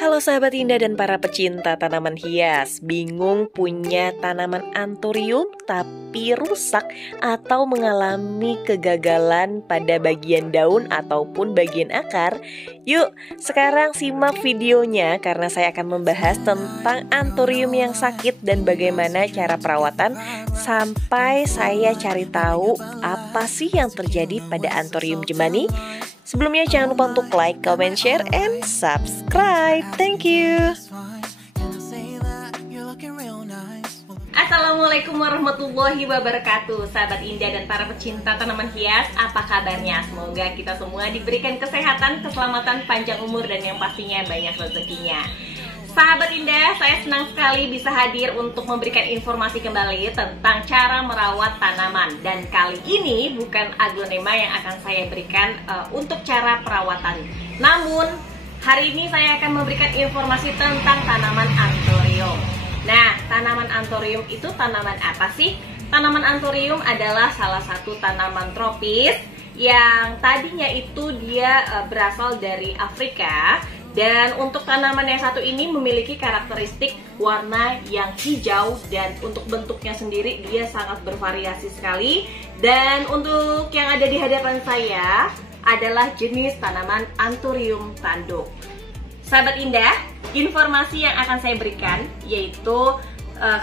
Halo sahabat indah dan para pecinta tanaman hias. Bingung punya tanaman anthurium tapi rusak atau mengalami kegagalan pada bagian daun ataupun bagian akar? Yuk sekarang simak videonya karena saya akan membahas tentang anthurium yang sakit dan bagaimana cara perawatan sampai saya cari tahu apa sih yang terjadi pada anthurium jemani. Sebelumnya jangan lupa untuk like, comment, share, and subscribe. Thank you. Assalamualaikum warahmatullahi wabarakatuh. Sahabat indah dan para pecinta tanaman hias, apa kabarnya? Semoga kita semua diberikan kesehatan, keselamatan, panjang umur, dan yang pastinya banyak rezekinya. Sahabat indah, saya senang sekali bisa hadir untuk memberikan informasi kembali tentang cara merawat tanaman. Dan kali ini bukan aglonema yang akan saya berikan untuk cara perawatan. Namun, hari ini saya akan memberikan informasi tentang tanaman anthurium. Nah, tanaman anthurium itu tanaman apa sih? Tanaman anthurium adalah salah satu tanaman tropis yang tadinya itu dia berasal dari Afrika. Dan untuk tanaman yang satu ini memiliki karakteristik warna yang hijau dan untuk bentuknya sendiri dia sangat bervariasi sekali. Dan untuk yang ada di hadapan saya adalah jenis tanaman anthurium tanduk. Sahabat indah, informasi yang akan saya berikan yaitu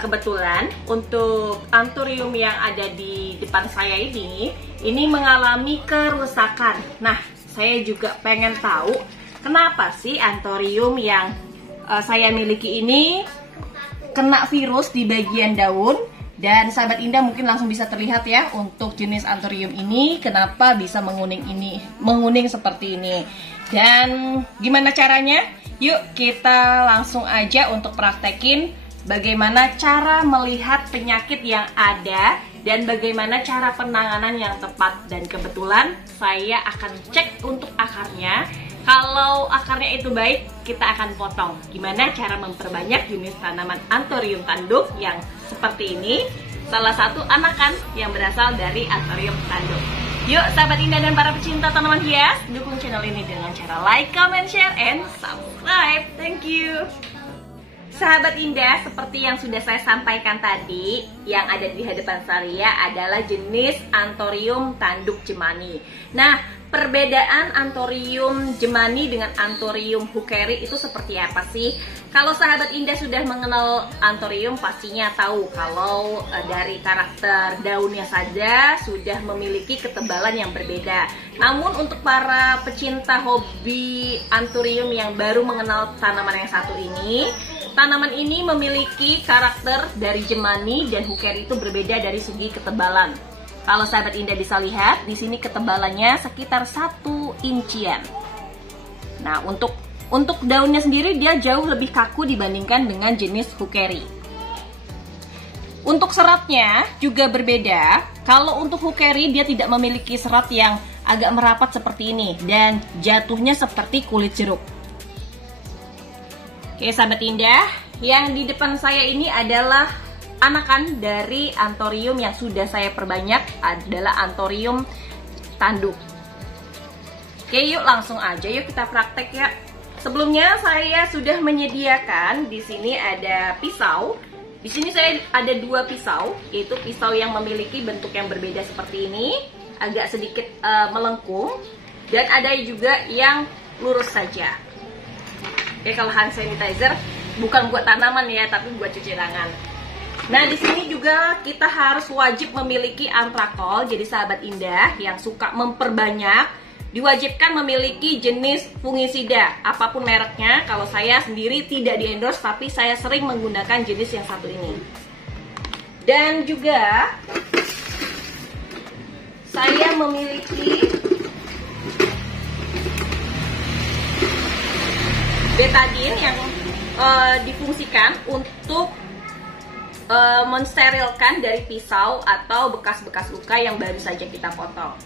kebetulan untuk anthurium yang ada di depan saya ini mengalami kerusakan. Nah, saya juga pengen tahu kenapa sih anthurium yang saya miliki ini kena virus di bagian daun. Dan sahabat indah mungkin langsung bisa terlihat ya untuk jenis anthurium ini kenapa bisa menguning seperti ini. Dan gimana caranya? Yuk kita langsung aja untuk praktekin bagaimana cara melihat penyakit yang ada dan bagaimana cara penanganan yang tepat. Dan kebetulan saya akan cek untuk akarnya. Kalau akarnya itu baik, kita akan potong. Gimana cara memperbanyak jenis tanaman anthurium tanduk yang seperti ini? Salah satu anakan yang berasal dari anthurium tanduk. Yuk sahabat indah dan para pecinta tanaman hias, dukung channel ini dengan cara like, comment, share, and subscribe. Thank you. Sahabat indah, seperti yang sudah saya sampaikan tadi, yang ada di hadapan saya adalah jenis anthurium tanduk jemani. Nah, perbedaan anthurium jemani dengan anthurium hookeri itu seperti apa sih? Kalau sahabat indah sudah mengenal anthurium pastinya tahu kalau dari karakter daunnya saja sudah memiliki ketebalan yang berbeda. Namun untuk para pecinta hobi anthurium yang baru mengenal tanaman yang satu ini, tanaman ini memiliki karakter dari jemani dan hookeri itu berbeda dari segi ketebalan. Kalau sahabat indah bisa lihat, di sini ketebalannya sekitar 1 incian. Nah, untuk daunnya sendiri dia jauh lebih kaku dibandingkan dengan jenis hookeri. Untuk seratnya juga berbeda. Kalau untuk hookeri dia tidak memiliki serat yang agak merapat seperti ini dan jatuhnya seperti kulit jeruk. Oke, sahabat indah, yang di depan saya ini adalah anakan dari anthurium yang sudah saya perbanyak, adalah anthurium tanduk. Oke, yuk langsung aja yuk kita praktek ya. Sebelumnya saya sudah menyediakan di sini ada pisau. Di sini saya ada 2 pisau, yaitu pisau yang memiliki bentuk yang berbeda seperti ini, agak sedikit melengkung, dan ada juga yang lurus saja. Oke, kalau hand sanitizer bukan buat tanaman ya, tapi buat cuci tangan. Nah, di sini juga kita harus wajib memiliki antrakol. Jadi sahabat indah yang suka memperbanyak diwajibkan memiliki jenis fungisida apapun mereknya. Kalau saya sendiri tidak di-endorse, tapi saya sering menggunakan jenis yang satu ini. Dan juga saya memiliki betadine yang difungsikan untuk mensterilkan dari pisau atau bekas-bekas luka yang baru saja kita potong.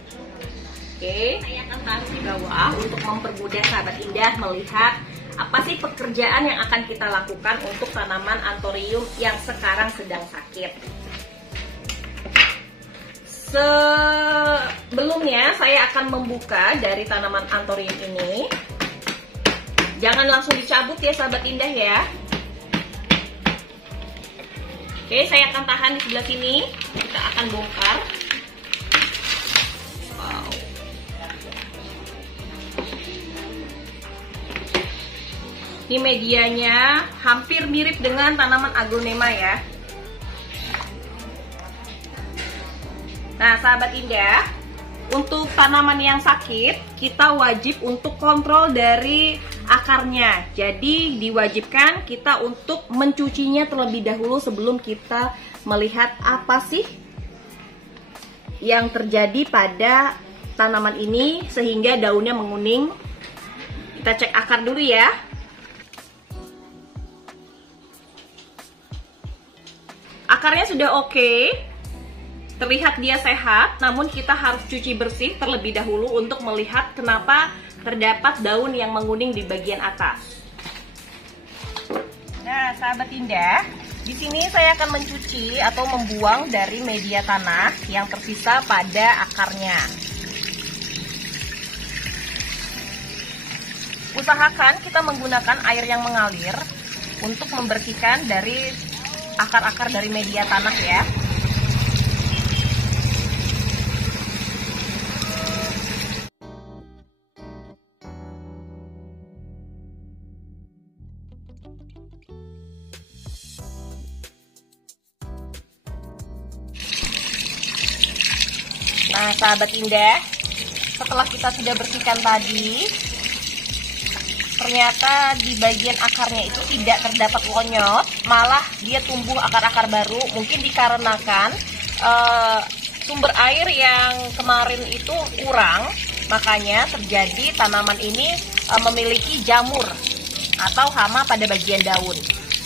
Oke, saya akan taruh di bawah untuk mempermudah sahabat indah melihat apa sih pekerjaan yang akan kita lakukan untuk tanaman anthurium yang sekarang sedang sakit. Sebelumnya saya akan membuka dari tanaman anthurium ini. Jangan langsung dicabut ya sahabat indah ya. Oke, saya akan tahan di sebelah sini. Kita akan bongkar. Wow. Ini medianya hampir mirip dengan tanaman aglonema ya. Nah, sahabat indah, untuk tanaman yang sakit, kita wajib untuk kontrol dari akarnya. Jadi diwajibkan kita untuk mencucinya terlebih dahulu sebelum kita melihat apa sih yang terjadi pada tanaman ini sehingga daunnya menguning. Kita cek akar dulu ya. Akarnya sudah oke. Terlihat dia sehat, namun kita harus cuci bersih terlebih dahulu untuk melihat kenapa terdapat daun yang menguning di bagian atas. Nah, sahabat indah, di sini saya akan mencuci atau membuang dari media tanah yang tersisa pada akarnya. Usahakan kita menggunakan air yang mengalir untuk membersihkan dari akar-akar dari media tanah ya. Nah, sahabat indah, setelah kita sudah bersihkan tadi, ternyata di bagian akarnya itu tidak terdapat lonyot, malah dia tumbuh akar-akar baru. Mungkin dikarenakan sumber air yang kemarin itu kurang, makanya terjadi tanaman ini memiliki jamur atau hama pada bagian daun.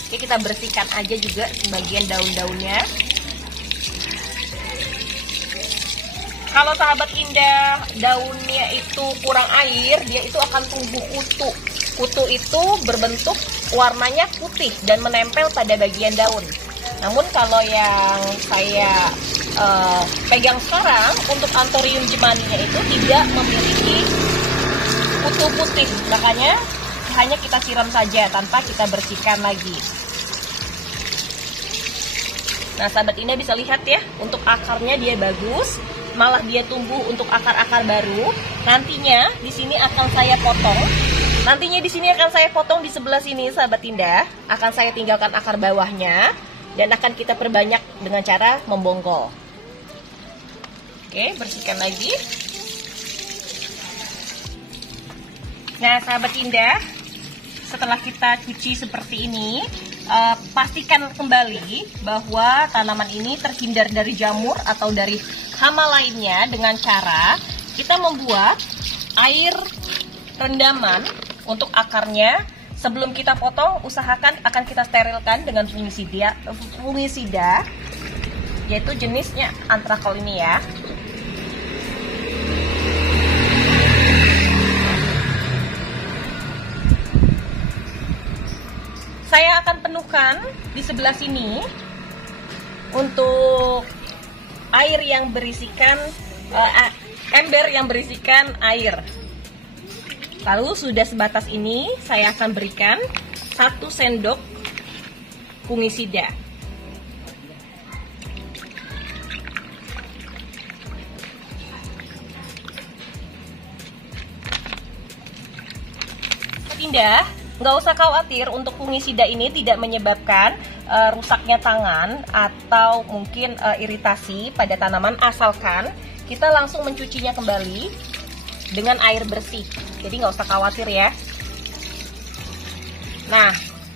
Oke, kita bersihkan aja juga sebagian daun-daunnya. Kalau sahabat indah daunnya itu kurang air, dia itu akan tumbuh kutu. Kutu itu berbentuk warnanya putih dan menempel pada bagian daun. Namun kalau yang saya pegang sekarang untuk Anthurium jemaninya itu tidak memiliki kutu putih, makanya hanya kita siram saja tanpa kita bersihkan lagi. Nah, sahabat indah bisa lihat ya, untuk akarnya dia bagus. Malah dia tumbuh untuk akar-akar baru. Nantinya di sini akan saya potong. Di sebelah sini, sahabat indah. Akan saya tinggalkan akar bawahnya dan akan kita perbanyak dengan cara membongkol. Oke, bersihkan lagi. Nah, sahabat indah, setelah kita cuci seperti ini, pastikan kembali bahwa tanaman ini terhindar dari jamur atau dari hama lainnya dengan cara kita membuat air rendaman untuk akarnya. Sebelum kita potong, usahakan akan kita sterilkan dengan fungisida, yaitu jenisnya Antrakol ini ya. Saya akan penuhkan di sebelah sini untuk air yang berisikan ember yang berisikan air. Lalu sudah sebatas ini saya akan berikan 1 sendok fungisida. Indah, nggak usah khawatir, untuk fungisida ini tidak menyebabkan rusaknya tangan atau mungkin iritasi pada tanaman, asalkan kita langsung mencucinya kembali dengan air bersih. Jadi nggak usah khawatir ya. Nah,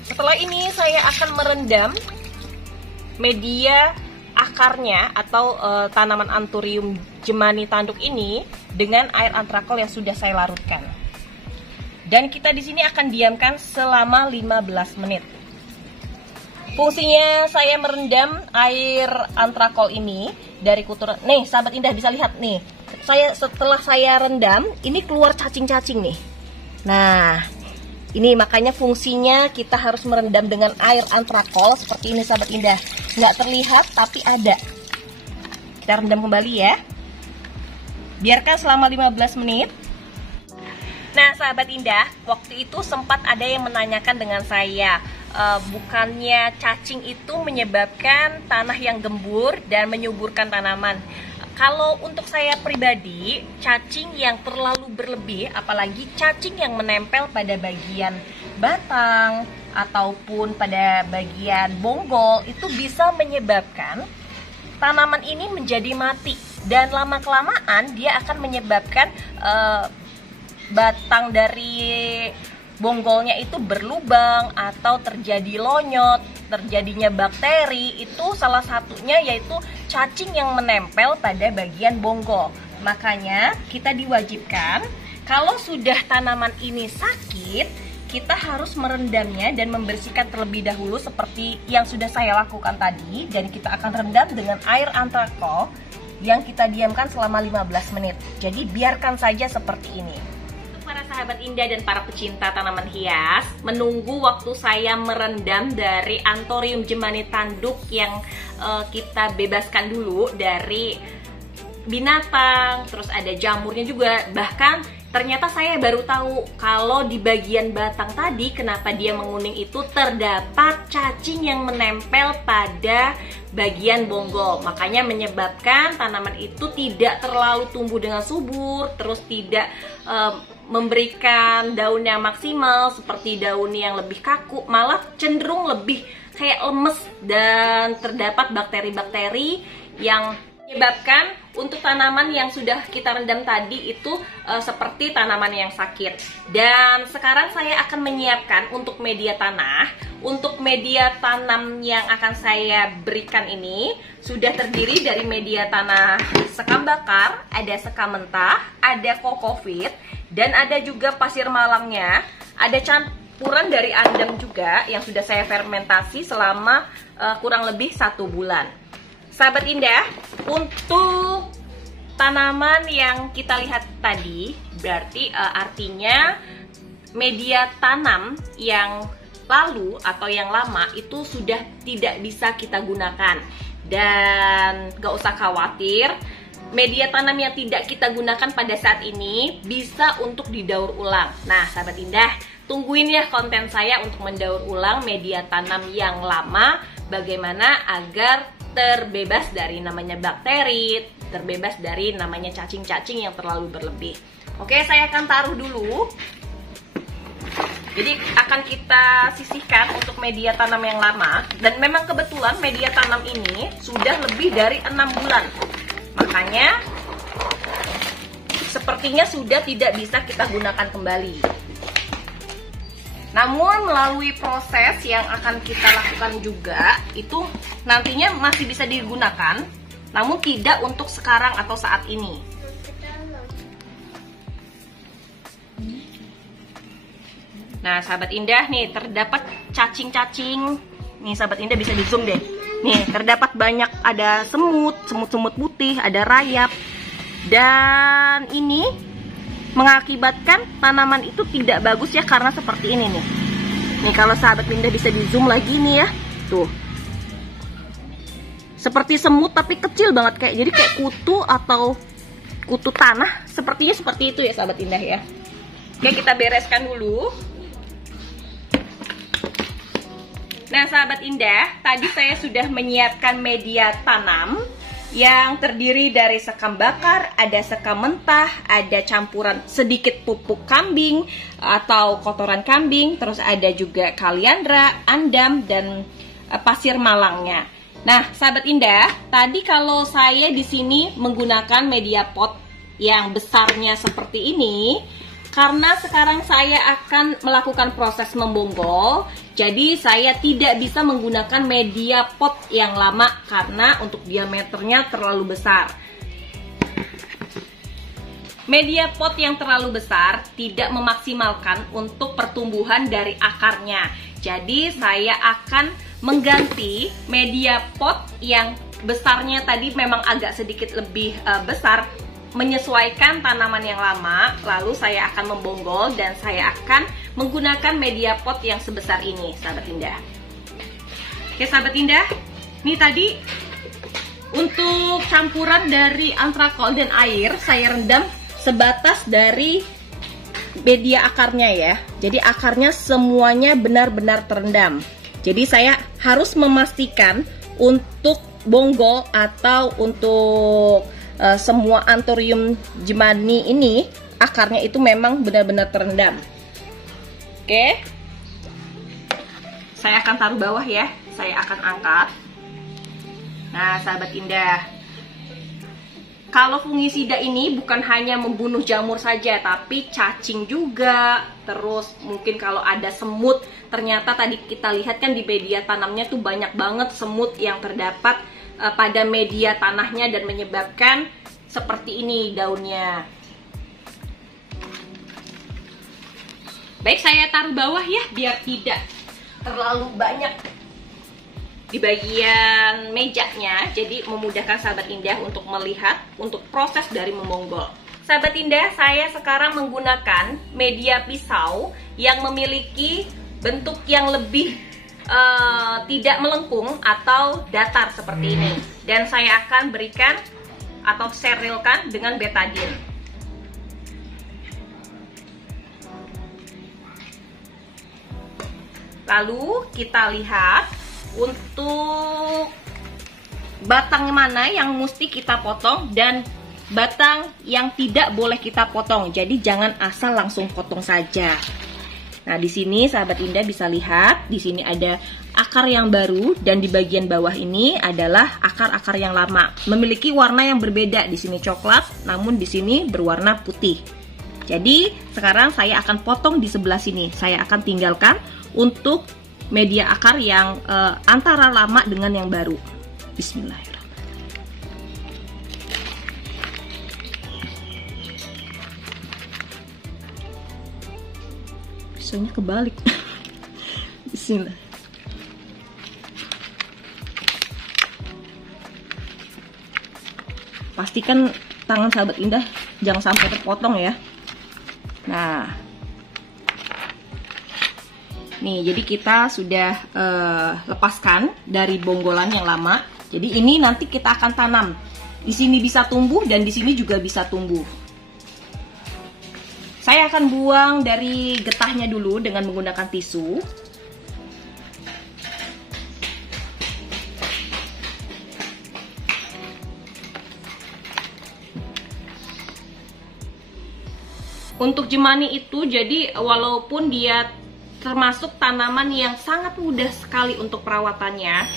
setelah ini saya akan merendam media akarnya atau tanaman Anthurium jemani tanduk ini dengan air antrakol yang sudah saya larutkan. Dan kita di sini akan diamkan selama 15 menit. Fungsinya saya merendam air antrakol ini dari kotoran. Nih, sahabat indah bisa lihat nih. Setelah saya rendam, ini keluar cacing-cacing nih. Nah, ini makanya fungsinya kita harus merendam dengan air antrakol seperti ini, sahabat indah. Nggak terlihat tapi ada. Kita rendam kembali ya. Biarkan selama 15 menit. Nah, sahabat Indah, waktu itu sempat ada yang menanyakan dengan saya, bukannya cacing itu menyebabkan tanah yang gembur dan menyuburkan tanaman. Kalau untuk saya pribadi, cacing yang terlalu berlebih, apalagi cacing yang menempel pada bagian batang ataupun pada bagian bonggol, itu bisa menyebabkan tanaman ini menjadi mati. Dan lama-kelamaan dia akan menyebabkan batang dari bonggolnya itu berlubang atau terjadi lonyot, terjadinya bakteri. Itu salah satunya yaitu cacing yang menempel pada bagian bonggol. Makanya kita diwajibkan kalau sudah tanaman ini sakit, kita harus merendamnya dan membersihkan terlebih dahulu seperti yang sudah saya lakukan tadi. Dan kita akan rendam dengan air antrakol yang kita diamkan selama 15 menit. Jadi biarkan saja seperti ini. Para sahabat Indah dan para pecinta tanaman hias, menunggu waktu saya merendam dari Anthurium jemani tanduk yang kita bebaskan dulu dari binatang, terus ada jamurnya juga. Bahkan ternyata saya baru tahu kalau di bagian batang tadi kenapa dia menguning itu terdapat cacing yang menempel pada bagian bonggol. Makanya menyebabkan tanaman itu tidak terlalu tumbuh dengan subur, terus tidak memberikan daun yang maksimal seperti daun yang lebih kaku, malah cenderung lebih kayak lemes dan terdapat bakteri-bakteri yang menyebabkan untuk tanaman yang sudah kita rendam tadi itu seperti tanaman yang sakit. Dan sekarang saya akan menyiapkan untuk media tanah. Untuk media tanam yang akan saya berikan ini sudah terdiri dari media tanah sekam bakar, ada sekam mentah, ada kokopit, dan ada juga pasir malangnya. Ada campuran dari andam juga yang sudah saya fermentasi selama kurang lebih 1 bulan. Sahabat Indah, untuk tanaman yang kita lihat tadi, berarti artinya media tanam yang lalu atau yang lama itu sudah tidak bisa kita gunakan. Dan gak usah khawatir, media tanam yang tidak kita gunakan pada saat ini bisa untuk didaur ulang. Nah, sahabat Indah, tungguin ya konten saya untuk mendaur ulang media tanam yang lama, bagaimana agar terbebas dari namanya bakteri, terbebas dari namanya cacing-cacing yang terlalu berlebih. Oke, saya akan taruh dulu. Jadi akan kita sisihkan untuk media tanam yang lama. Dan memang kebetulan media tanam ini sudah lebih dari 6 bulan. Makanya sepertinya sudah tidak bisa kita gunakan kembali. Namun melalui proses yang akan kita lakukan juga, itu nantinya masih bisa digunakan, namun tidak untuk sekarang atau saat ini. Nah, sahabat Indah, nih terdapat cacing-cacing. Nih, sahabat Indah bisa di zoom deh. Nih, terdapat banyak, ada semut-semut putih, ada rayap. Dan ini mengakibatkan tanaman itu tidak bagus ya, karena seperti ini nih. Nih, kalau sahabat Indah bisa di zoom lagi nih ya. Tuh. Seperti semut tapi kecil banget, jadi kayak kutu atau kutu tanah. Sepertinya seperti itu ya, sahabat Indah ya. Oke, kita bereskan dulu. Nah, sahabat Indah, tadi saya sudah menyiapkan media tanam yang terdiri dari sekam bakar, ada sekam mentah, ada campuran sedikit pupuk kambing atau kotoran kambing, terus ada juga kaliandra, andam, dan pasir malangnya. Nah, sahabat Indah, tadi kalau saya di sini menggunakan media pot yang besarnya seperti ini, karena sekarang saya akan melakukan proses membonggol, jadi saya tidak bisa menggunakan media pot yang lama karena untuk diameternya terlalu besar. Media pot yang terlalu besar tidak memaksimalkan untuk pertumbuhan dari akarnya. Jadi saya akan mengganti media pot yang besarnya tadi memang agak sedikit lebih besar, menyesuaikan tanaman yang lama, lalu saya akan membonggol dan saya akan menggunakan media pot yang sebesar ini, sahabat Indah. Oke, sahabat Indah, ini tadi untuk campuran dari antrakol dan air saya rendam sebatas dari media akarnya ya. Jadi akarnya semuanya benar-benar terendam. Jadi saya harus memastikan untuk bonggol atau untuk semua Anthurium jemani ini akarnya itu memang benar-benar terendam. Oke. Saya akan taruh bawah ya. Saya akan angkat. Nah, sahabat indah, kalau fungisida ini bukan hanya membunuh jamur saja, tapi cacing juga. Terus mungkin kalau ada semut, ternyata tadi kita lihat kan di media tanamnya tuh banyak banget semut yang terdapat pada media tanahnya dan menyebabkan seperti ini daunnya. Baik, saya taruh bawah ya, biar tidak terlalu banyak di bagian mejanya, jadi memudahkan sahabat indah untuk melihat untuk proses dari memonggol. Sahabat indah, saya sekarang menggunakan media pisau yang memiliki bentuk yang lebih tidak melengkung atau datar seperti ini, dan saya akan berikan atau sterilkan dengan betadine. Lalu kita lihat untuk batang mana yang mesti kita potong dan batang yang tidak boleh kita potong. Jadi jangan asal langsung potong saja. Nah, di sini sahabat indah bisa lihat, di sini ada akar yang baru dan di bagian bawah ini adalah akar-akar yang lama. Memiliki warna yang berbeda. Di sini coklat, namun di sini berwarna putih. Jadi sekarang saya akan potong di sebelah sini. Saya akan tinggalkan untuk media akar yang antara lama dengan yang baru. Bismillahirrahmanirrahim. Pisaunya kebalik. Bismillah. Pastikan tangan sahabat indah jangan sampai terpotong ya. Nah, nih, jadi kita sudah lepaskan dari bonggolan yang lama. Jadi ini nanti kita akan tanam. Di sini bisa tumbuh dan di sini juga bisa tumbuh. Saya akan buang dari getahnya dulu dengan menggunakan tisu. Untuk jemani itu, jadi walaupun dia termasuk tanaman yang sangat mudah sekali untuk perawatannya,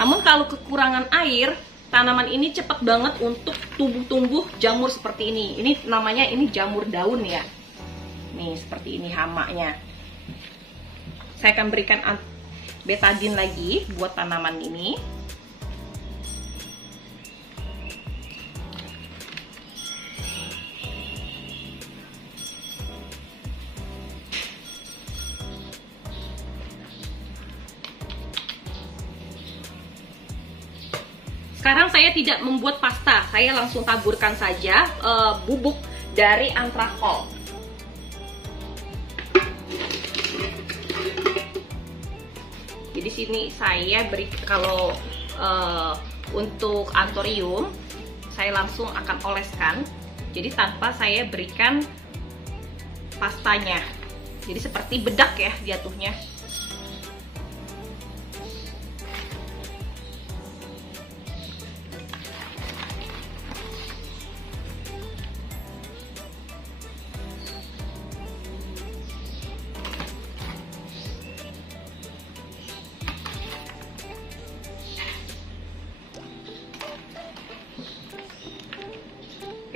namun kalau kekurangan air, tanaman ini cepat banget untuk tumbuh jamur seperti ini. Ini namanya jamur daun ya. Nih, seperti ini hamanya. Saya akan berikan betadine lagi buat tanaman ini. Sekarang saya tidak membuat pasta, saya langsung taburkan saja bubuk dari antrakol. Jadi sini saya beri, kalau untuk Anthurium saya langsung akan oleskan, jadi tanpa saya berikan pastanya. Jadi seperti bedak ya jatuhnya.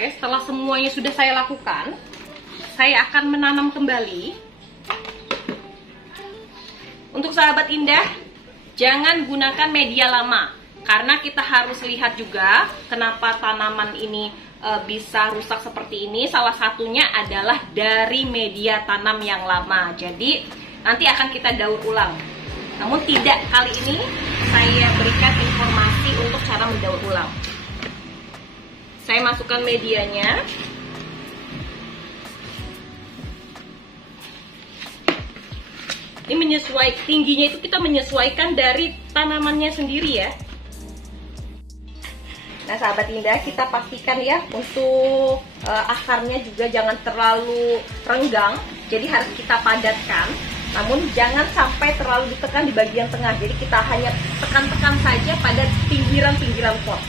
Oke, setelah semuanya sudah saya lakukan, saya akan menanam kembali. Untuk sahabat indah, jangan gunakan media lama, karena kita harus lihat juga kenapa tanaman ini bisa rusak seperti ini. Salah satunya adalah dari media tanam yang lama. Jadi nanti akan kita daur ulang. Namun tidak, kali ini saya berikan informasi untuk cara mendaur ulang. Saya masukkan medianya. Ini menyesuaikan tingginya, itu kita menyesuaikan dari tanamannya sendiri ya. Nah sahabat indah, kita pastikan ya untuk akarnya juga jangan terlalu renggang, jadi harus kita padatkan. Namun jangan sampai terlalu ditekan di bagian tengah, jadi kita hanya tekan-tekan saja pada pinggiran-pinggiran pot.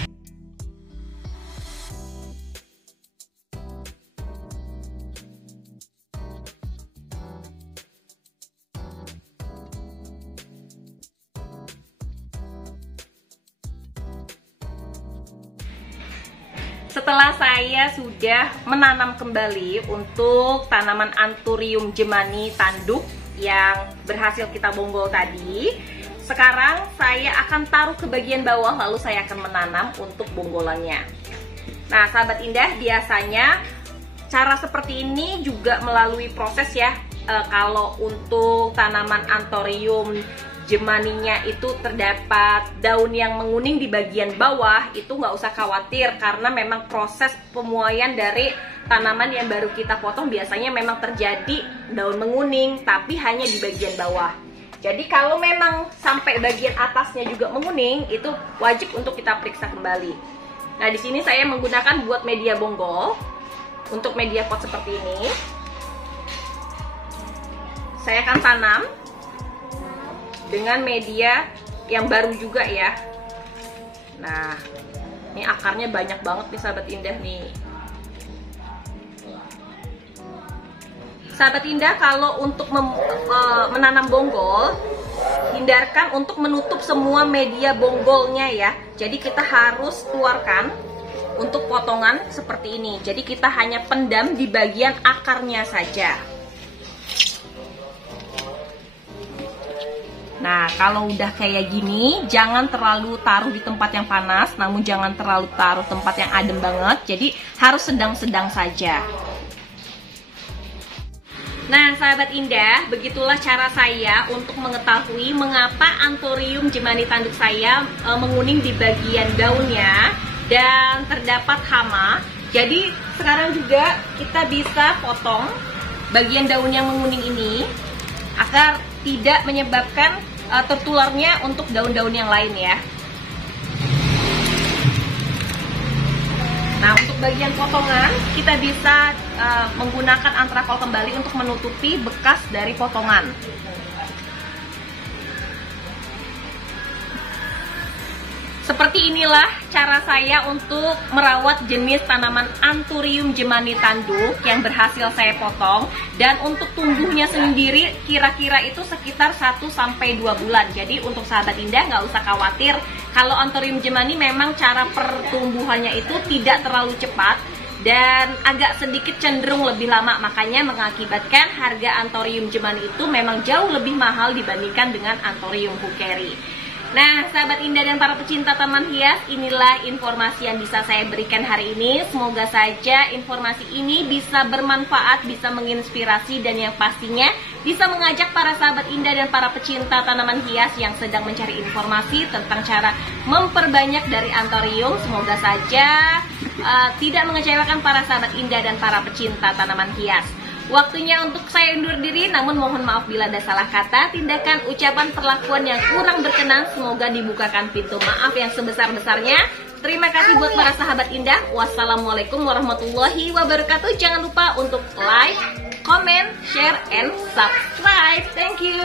Setelah saya sudah menanam kembali untuk tanaman Anthurium jemani tanduk yang berhasil kita bonggol tadi, sekarang saya akan taruh ke bagian bawah, lalu saya akan menanam untuk bonggolannya. Nah sahabat indah, biasanya cara seperti ini juga melalui proses ya. Kalau untuk tanaman Anthurium jemaninya itu terdapat daun yang menguning di bagian bawah, itu nggak usah khawatir karena memang proses pemuaian dari tanaman yang baru kita potong biasanya memang terjadi daun menguning, tapi hanya di bagian bawah. Jadi kalau memang sampai bagian atasnya juga menguning, itu wajib untuk kita periksa kembali. Nah di sini saya menggunakan buat media bonggol untuk media pot seperti ini. Saya akan tanam dengan media yang baru juga ya. Nah, ini akarnya banyak banget nih sahabat indah nih. Sahabat indah, kalau untuk menanam bonggol, hindarkan untuk menutup semua media bonggolnya ya. Jadi kita harus keluarkan untuk potongan seperti ini. Jadi kita hanya pendam di bagian akarnya saja. Nah, kalau udah kayak gini, jangan terlalu taruh di tempat yang panas, namun jangan terlalu taruh tempat yang adem banget. Jadi harus sedang-sedang saja. Nah, sahabat indah, begitulah cara saya untuk mengetahui mengapa Anthurium jemani tanduk saya menguning di bagian daunnya dan terdapat hama. Jadi sekarang juga kita bisa potong bagian daun yang menguning ini agar tidak menyebabkan tertularnya untuk daun-daun yang lain ya. Nah untuk bagian potongan kita bisa menggunakan antrakol kembali untuk menutupi bekas dari potongan. Seperti inilah cara saya untuk merawat jenis tanaman Anthurium jemani tanduk yang berhasil saya potong. Dan untuk tumbuhnya sendiri kira-kira itu sekitar 1-2 bulan. Jadi untuk sahabat indah nggak usah khawatir. Kalau Anthurium jemani memang cara pertumbuhannya itu tidak terlalu cepat dan agak sedikit cenderung lebih lama. Makanya mengakibatkan harga Anthurium jemani itu memang jauh lebih mahal dibandingkan dengan Anthurium hookeri. Nah, sahabat indah dan para pecinta taman hias, inilah informasi yang bisa saya berikan hari ini. Semoga saja informasi ini bisa bermanfaat, bisa menginspirasi, dan yang pastinya bisa mengajak para sahabat indah dan para pecinta tanaman hias yang sedang mencari informasi tentang cara memperbanyak dari Anthurium. Semoga saja tidak mengecewakan para sahabat indah dan para pecinta tanaman hias. Waktunya untuk saya undur diri, namun mohon maaf bila ada salah kata, tindakan, ucapan, perlakuan yang kurang berkenan. Semoga dibukakan pintu maaf yang sebesar-besarnya. Terima kasih buat para sahabat indah. Wassalamualaikum warahmatullahi wabarakatuh. Jangan lupa untuk like, comment, share, and subscribe. Thank you.